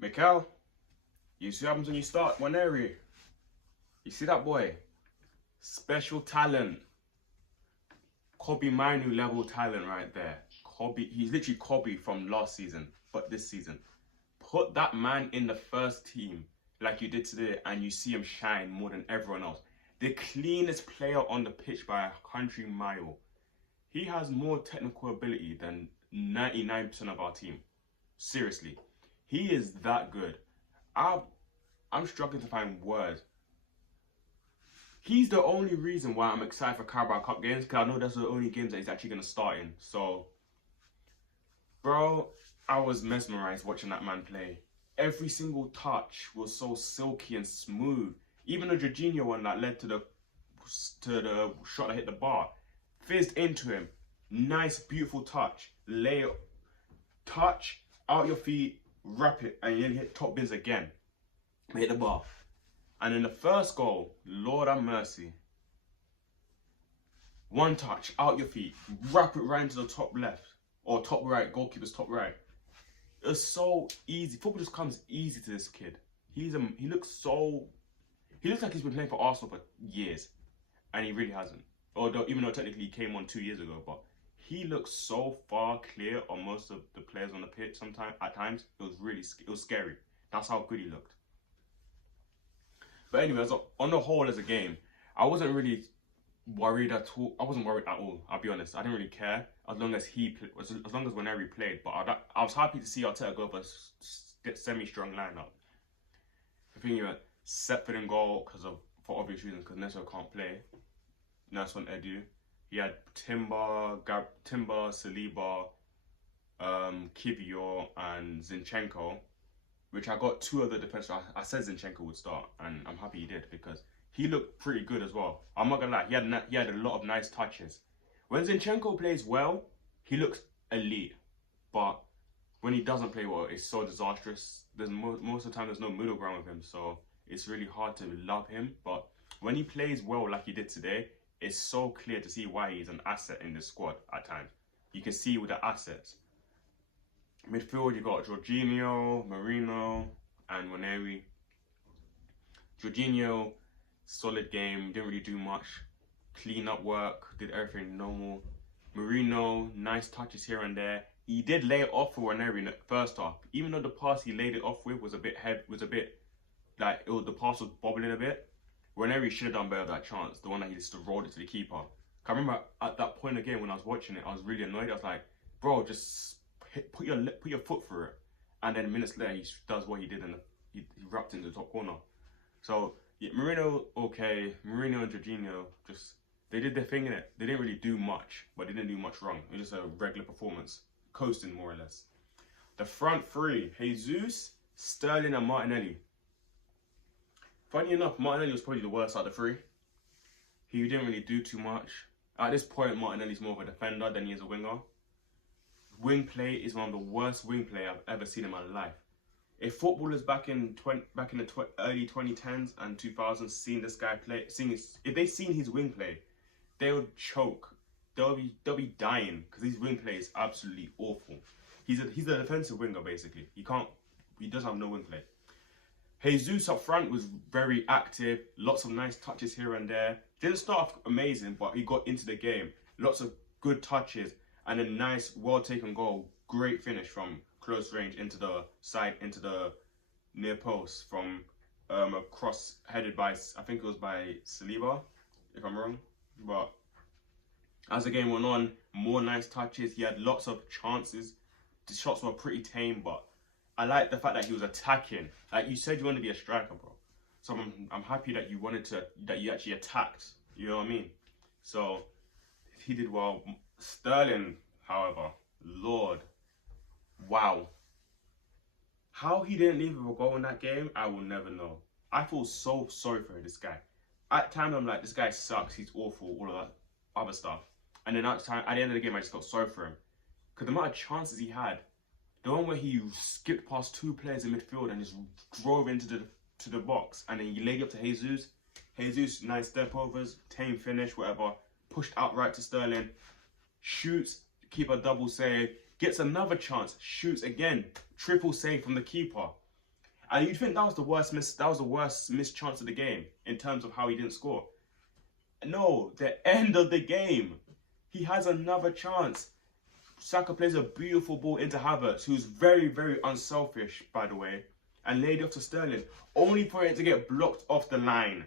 Mikel, you see what happens when you start NWANERI? You see that boy? Special talent. Kobe Manu level talent right there. Kobe, he's literally Kobe from last season, but this season. Put that man in the first team like you did today and you see him shine more than everyone else. The cleanest player on the pitch by a country mile. He has more technical ability than 99% of our team. Seriously. He is that good. I'm struggling to find words. He's the only reason why I'm excited for Carabao Cup games, because I know that's the only games that he's actually going to start in. So, bro, I was mesmerized watching that man play. Every single touch was so silky and smooth. Even the Jorginho one that led to the shot that hit the bar, fizzed into him. Nice, beautiful touch. Lay up, touch, out your feet, wrap it, and then hit top bins again. Hit the bar. And in the first goal, Lord have mercy. One touch, out your feet, wrap it right into the top left, or top right, goalkeeper's top right. It's so easy. Football just comes easy to this kid. He looks like he's been playing for Arsenal for years, and he really hasn't. Although, even though technically he came on 2 years ago, but he looks so far clear on most of the players on the pitch. At times, it was scary. That's how good he looked. But anyways, on the whole, as a game, I wasn't really worried at all. I wasn't worried at all. I'll be honest. I didn't really care as long as NWANERI played. But I was happy to see Arteta go for a semi-strong lineup. I think you had Setford in goal for obvious reasons, because Neto can't play. Nice one, Edu. He had Timber, Saliba, Kivior, and Zinchenko. Which I got two of the defenders. I said Zinchenko would start, and I'm happy he did, because he looked pretty good as well. I'm not gonna lie, he had a lot of nice touches. When Zinchenko plays well, he looks elite, but when he doesn't play well, it's so disastrous. Most of the time there's no middle ground with him, so it's really hard to love him. But when he plays well like he did today, it's so clear to see why he's an asset in this squad at times. You can see with the assets. Midfield, you got Jorginho, Marino, and NWANERI. Jorginho, solid game, didn't really do much. Clean up work, did everything normal. Marino, nice touches here and there. He did lay it off for NWANERI in the first half. Even though the pass he laid it off with was a bit the pass was bobbling a bit. NWANERI should have done better that chance, the one that he just rolled it to the keeper. I remember at that point again when I was watching it, I was really annoyed. I was like, bro, just put your foot through it, and then minutes later he does what he did, and he wrapped into the top corner. So yeah, Marino okay, Marino and Jorginho they did their thing in it. They didn't really do much, but they didn't do much wrong. It was just a regular performance, coasting more or less. The front three: Jesus, Sterling, and Martinelli. Funny enough, Martinelli was probably the worst out of the three. He didn't really do too much. At this point, Martinelli's more of a defender than he is a winger. Wing play is one of the worst wing play I've ever seen in my life. If footballers back in the early 2010s and 2000s seen this guy play, if they seen his wing play, they would choke. They'll be dying, because his wing play is absolutely awful. He's a defensive winger basically. He doesn't have no wing play. Jesus up front was very active, lots of nice touches here and there. Didn't start off amazing, but he got into the game. Lots of good touches. And a nice, well-taken goal. Great finish from close range into the side, into the near post from a cross headed by, I think it was by Saliba, if I'm wrong. But as the game went on, more nice touches. He had lots of chances. The shots were pretty tame, but I like the fact that he was attacking. Like you said, you want to be a striker, bro. So I'm happy that you actually attacked. You know what I mean? So he did well. Sterling, however, Lord, wow. How he didn't leave with a goal in that game, I will never know. I feel so sorry for this guy. At times, I'm like, this guy sucks, he's awful, all of that other stuff. And then at the end of the game, I just felt sorry for him. Because the amount of chances he had, the one where he skipped past two players in midfield and just drove into the box, and then he laid up to Jesus. Jesus, nice step overs, tame finish, whatever, pushed outright to Sterling. Shoots, keeper double save, gets another chance, shoots again, triple save from the keeper. And you'd think that was the worst missed chance of the game in terms of how he didn't score. No, the end of the game, he has another chance. Saka plays a beautiful ball into Havertz, who's very, very unselfish, by the way, and laid it off to Sterling, only for it to get blocked off the line.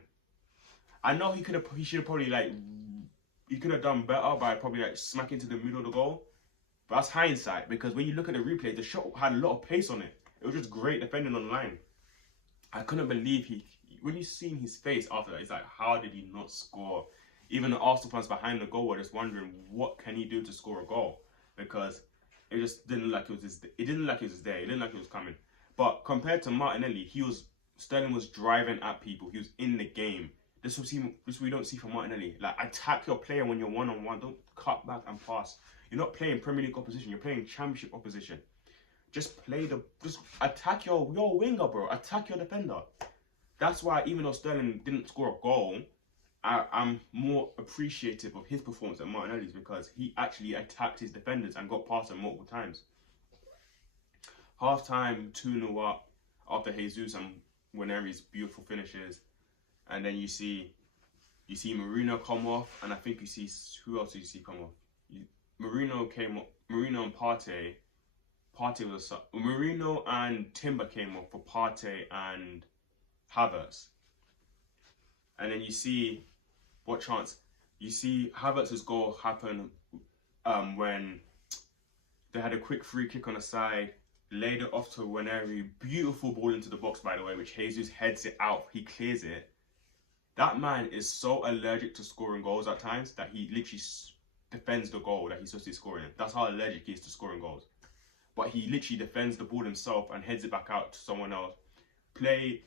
I know he should have probably he could have done better by probably smacking to the middle of the goal. But that's hindsight, because when you look at the replay, the shot had a lot of pace on it. It was just great defending on the line. I couldn't believe when you seen his face after that, it's like, how did he not score? Even the Arsenal fans behind the goal were just wondering, what can he do to score a goal? Because it just didn't look like it was it didn't look like it was there. It didn't look like it was coming. But compared to Martinelli, Sterling was driving at people. He was in the game. This we don't see from Martinelli. Like, attack your player when you're one-on-one. Don't cut back and pass. You're not playing Premier League opposition. You're playing Championship opposition. Just attack your winger, bro. Attack your defender. That's why, even though Sterling didn't score a goal, I'm more appreciative of his performance than Martinelli's, because he actually attacked his defenders and got past them multiple times. Half time, 2-0 up after Jesus and NWANERI's beautiful finishes. And then you see Marino come off, and I think you see, who else did you see come off? Marino and Partey. Marino and Timber came off for Partey and Havertz. And then you see Havertz's goal happen when they had a quick free kick on the side, laid it off to NWANERI. Beautiful ball into the box, by the way, which Jesus heads it out. He clears it. That man is so allergic to scoring goals at times that he literally defends the goal that he's supposed to be scoring. That's how allergic he is to scoring goals. But he literally defends the ball himself and heads it back out to someone else. Play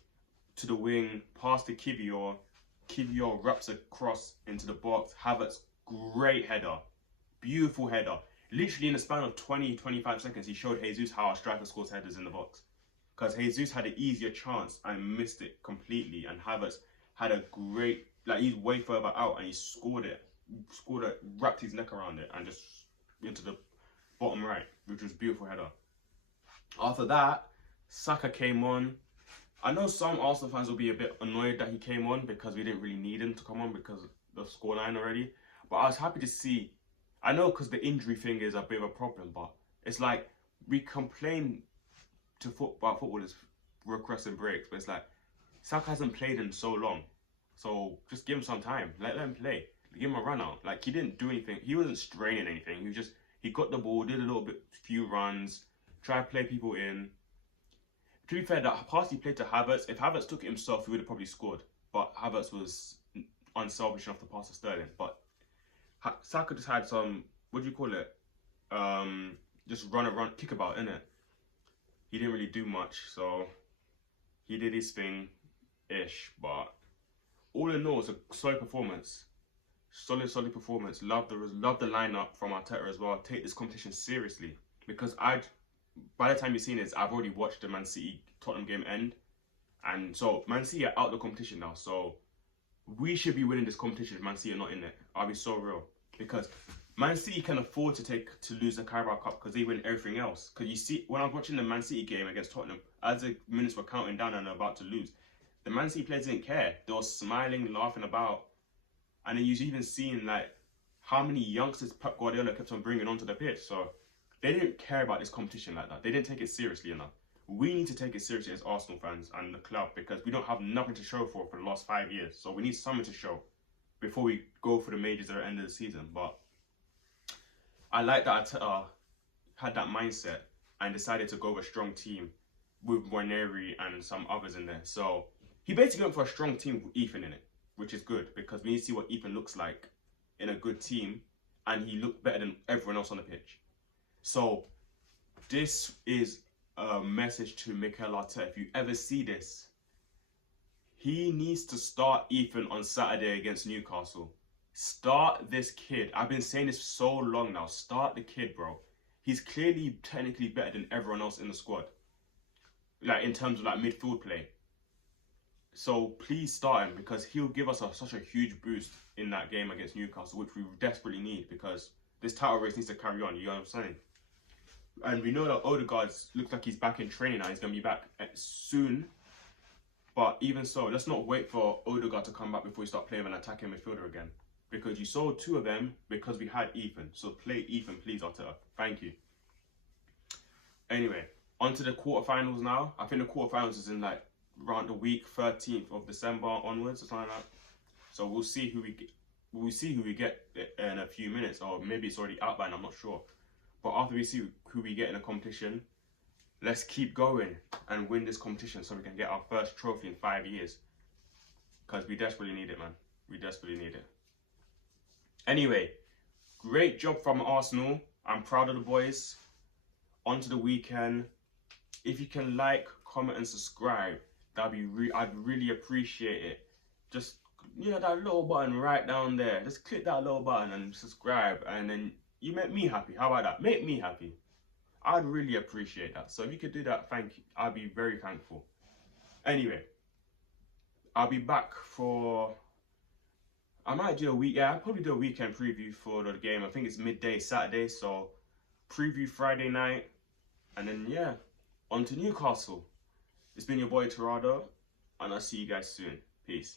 to the wing, pass to Kivior. Kivior wraps across into the box. Havertz, great header. Beautiful header. Literally in the span of 20-25 seconds, he showed Jesus how a striker scores headers in the box. Because Jesus had an easier chance and missed it completely. And Havertz had a great, he's way further out and he scored it, wrapped his neck around it and just into the bottom right, which was a beautiful header. After that, Saka came on. I know some Arsenal fans will be a bit annoyed that he came on because we didn't really need him to come on because of the scoreline already. But I was happy to see, I know because the injury thing is a bit of a problem, but it's like we complain about footballers requesting breaks, but it's like Saka hasn't played in so long. So just give him some time. Let him play. Give him a run out. Like, he didn't do anything. He wasn't straining anything. He got the ball, did a few runs, tried to play people in. To be fair, that pass he played to Havertz, if Havertz took it himself, he would have probably scored. But Havertz was unselfish enough to pass to Sterling. But Saka just had some, what do you call it? Just run, kickabout, innit? He didn't really do much, so he did his thing-ish. But all in all, it's a solid performance. Solid performance. Love the lineup from Arteta as well. Take this competition seriously, because by the time you've seen this, I've already watched the Man City Tottenham game end, and so Man City are out of the competition now. So we should be winning this competition if Man City are not in it. I'll be so real, because Man City can afford to lose the Carabao Cup because they win everything else. Because you see, when I was watching the Man City game against Tottenham, as the minutes were counting down and they're about to lose, the Man City players didn't care. They were smiling, laughing about. And then you've even seen how many youngsters Pep Guardiola kept on bringing onto the pitch. So they didn't care about this competition like that. They didn't take it seriously enough. We need to take it seriously as Arsenal fans and the club, because we don't have nothing to show for the last 5 years. So we need something to show before we go for the majors at the end of the season. But I like that Arteta had that mindset and decided to go with a strong team with NWANERI and some others in there. So he basically went for a strong team with Ethan in it, which is good, because we need to see what Ethan looks like in a good team, and he looked better than everyone else on the pitch. So this is a message to Mikel Arteta. If you ever see this, he needs to start Ethan on Saturday against Newcastle. Start this kid. I've been saying this so long now. Start the kid, bro. He's clearly technically better than everyone else in the squad, in terms of midfield play. So please start him, because he'll give us such a huge boost in that game against Newcastle, which we desperately need, because this title race needs to carry on. You know what I'm saying? And we know that Odegaard looks like he's back in training now. He's going to be back soon. But even so, let's not wait for Odegaard to come back before we start playing an attacking midfielder again. Because you sold 2 of them because we had Ethan. So play Ethan, please, Arteta. Thank you. Anyway, on to the quarterfinals now. I think the quarterfinals is in like around the week 13th of December onwards or something like that. So we'll see who we get. We'll see who we get in a few minutes, or maybe it's already outlined, I'm not sure. But after we see who we get in the competition, let's keep going and win this competition so we can get our first trophy in 5 years. Because we desperately need it, man. We desperately need it. Anyway, great job from Arsenal. I'm proud of the boys. On to the weekend. If you can like, comment and subscribe, I'd really appreciate it. Just, you know, that little button right down there. Just click that little button and subscribe, and then you make me happy. How about that? Make me happy. I'd really appreciate that. So if you could do that, thank you. I'd be very thankful. Anyway, I'll be back for... I might do a week... Yeah, I'll probably do a weekend preview for the game. I think it's midday Saturday, so preview Friday night. And then, yeah, on to Newcastle. It's been your boy, Torado, and I'll see you guys soon. Peace.